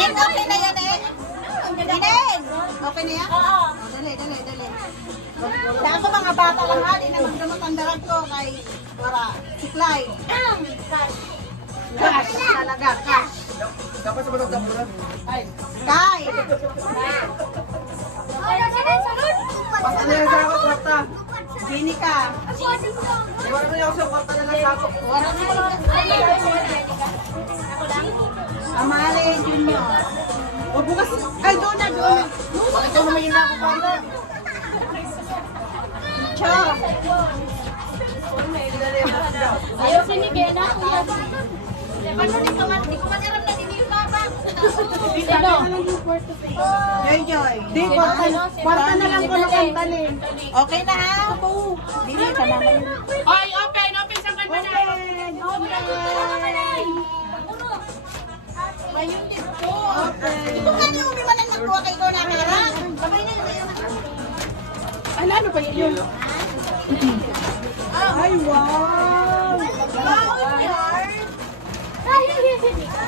Nen, okay na yan eh. Nen, okay na yan? Oo. Dali. Sa ako mga bata lang ha, di na magdamot ang darag ko kay para si Clyde. Cash talaga, cash. Dapat sa batang dambulan. Kay. Basta na yung sakot, kwarta. Bini ka. Iwan mo yung sa kwarta na lang sakot. Amare Junior. O bukas, ay doon na. Bakit ikaw naman yung nakakwarta? Chop. Ayaw si Miguel na. Di ko man aram na din yung baba. Joy. Di, kwarta na lang ko nakantalin. Okay na ha? Bini ka naman. Oy, open sa kanta na. Ayun din po. Ito nga niyo umimanan magkuha kay ko na meron. Sabay na yun. Ano ba yun? Ay, wow!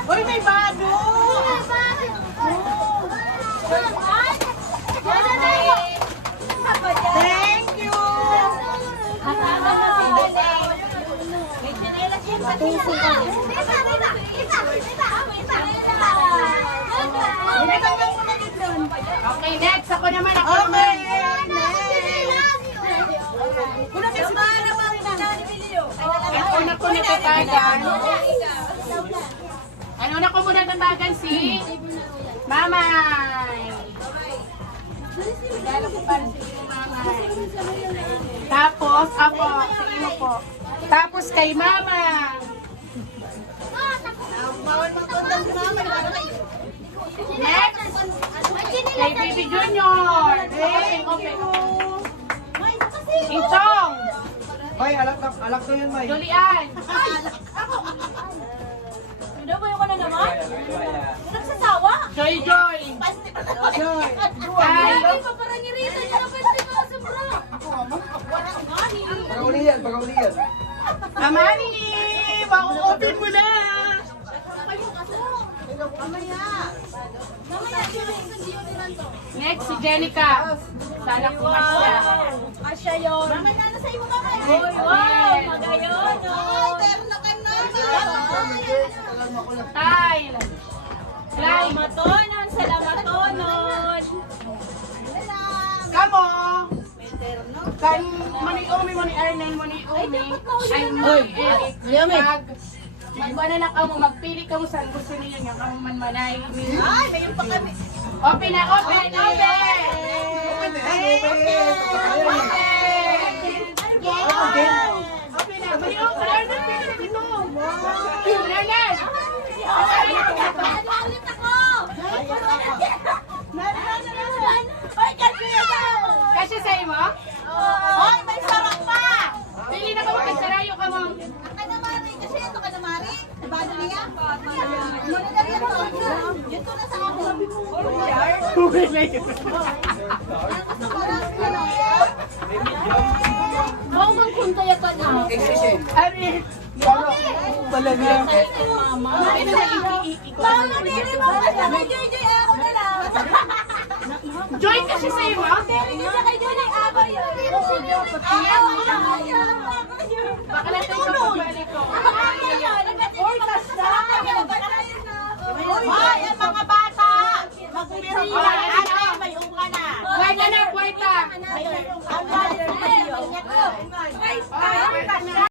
Uy, may bado! Thank you! Okay, next. Ako naman. Okay! Ako na ko natatagan. Ano na ko muna tatagan si Mamay. Regalo ko para sa iyo, Mamay. Tapos, ako, sa iyo po. Tapos kay Mama. Next, kay Baby Junior. Open. Itong, May, alak ko yun, May. Julian. Ano ba yung ka na naman? Nagsasawa? Joy Joy. Kay Paparangirita niya na pwede ka sa bra. Pag-ulian. Amani. Mau-open mo na. Next, si Jenica. Sana kumasya. Asya yun. Mama na sa iyo, mama. Wow, magayon. Ay, pero na kayo naman. Tile. Clyde. Matonon, salamatonon. Kamo. Kan mani-umi, mani-Arnel, mani-umi. Ay, mani-Eric. Mag-ano na kamo, magpili kamo saan gusto niyo nga kamo manmanay. Ay, mayroon pa kami. Open na, open! Open na, may open. Arnel, pili na dito. Arnel! Ulit ako. Kasi sa'yo mo? Hoy, may sarap pa. Pili na kamo, pagsarayo ka mo. Kanamari, kasi ito kanamari. Bado niya. Muna na rin ito. Yun to na sa ako. Mau mangkunta ya pa na. Ari. Talaga. Mama, Mama, dili mo ka sa kay Joy Joy. Ako na lang. Joy kasi sa'yo mo? Dili sa kay Joy Joy. Ako yun. Baka natin sa pagbalik ko. Hoy, ang mga bata. Magpirila. Ate, may unga na. Kwarta na, kwarta. Ang galing sa iyo. Ingat ko.